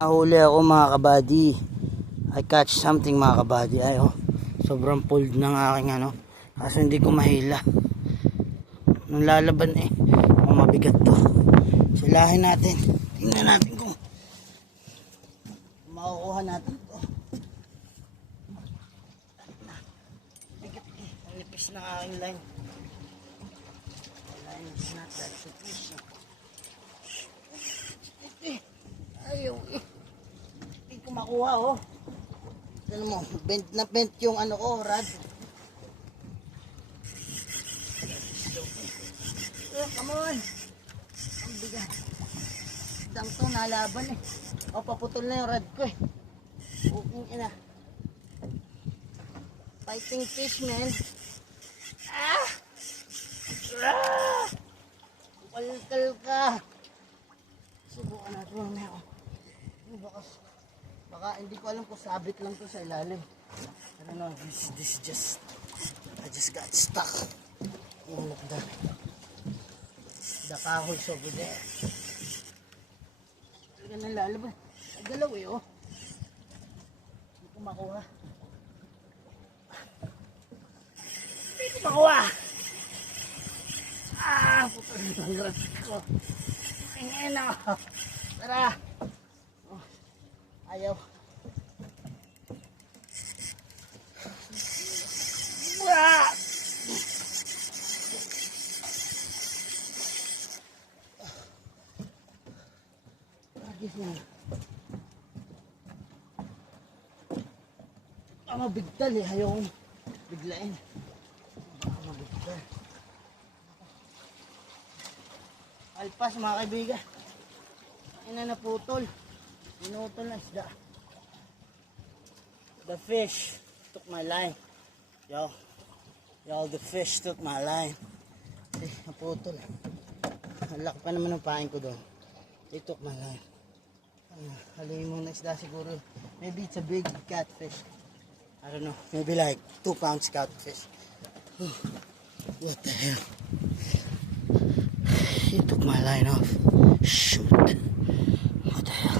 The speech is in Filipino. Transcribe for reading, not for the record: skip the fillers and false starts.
Nahuli ako mga kabady. I catch something mga kabady. Ay oh, sobrang pulled ng aking ano. Kaso hindi ko mahila. Nung lalaban eh. Oh, mabigat to. Silahin natin. Tingnan natin kung makukuha natin to. Bigat eh. Ang nipis ng aking line. Line is not that sufficient. Ayaw eh. Hindi ko makuha oh. Ano mo, bent na bent yung ano ko, rod. Oh, come on. Ang bigat. Dang to, nalaban eh. O, paputol na yung rod ko eh. Booking ina. Fighting fish, man. Ah! Ah! Palkal ka. Subukan natin mamaya oh. Baka hindi ko alam kung sabit lang to sa ilalim. I don't know, this just I just got stuck. Oh, look that. The kahoy's over there. Talaga nang lalabas. Nagalaw eh oh. Hindi ko makuha. Hindi ko makuha. Ah, puto ng grabe ko. Ngayon ako. Tara. Oh, ayaw. Ah! Agis na. Mabigtal eh. Ayaw biglain. Mabigtal. Alpas mga kaibigan. Ina na putol. Pinutol na isda. The fish took my line. Yo, the fish took my line. Eh, naputol. Malaki pa naman ang pain ko doon. They took my line. Halingin mo na isda siguro. Maybe it's a big catfish. I don't know. Maybe like 2 pounds catfish. What the hell? He took my line off. Shoot. What the hell?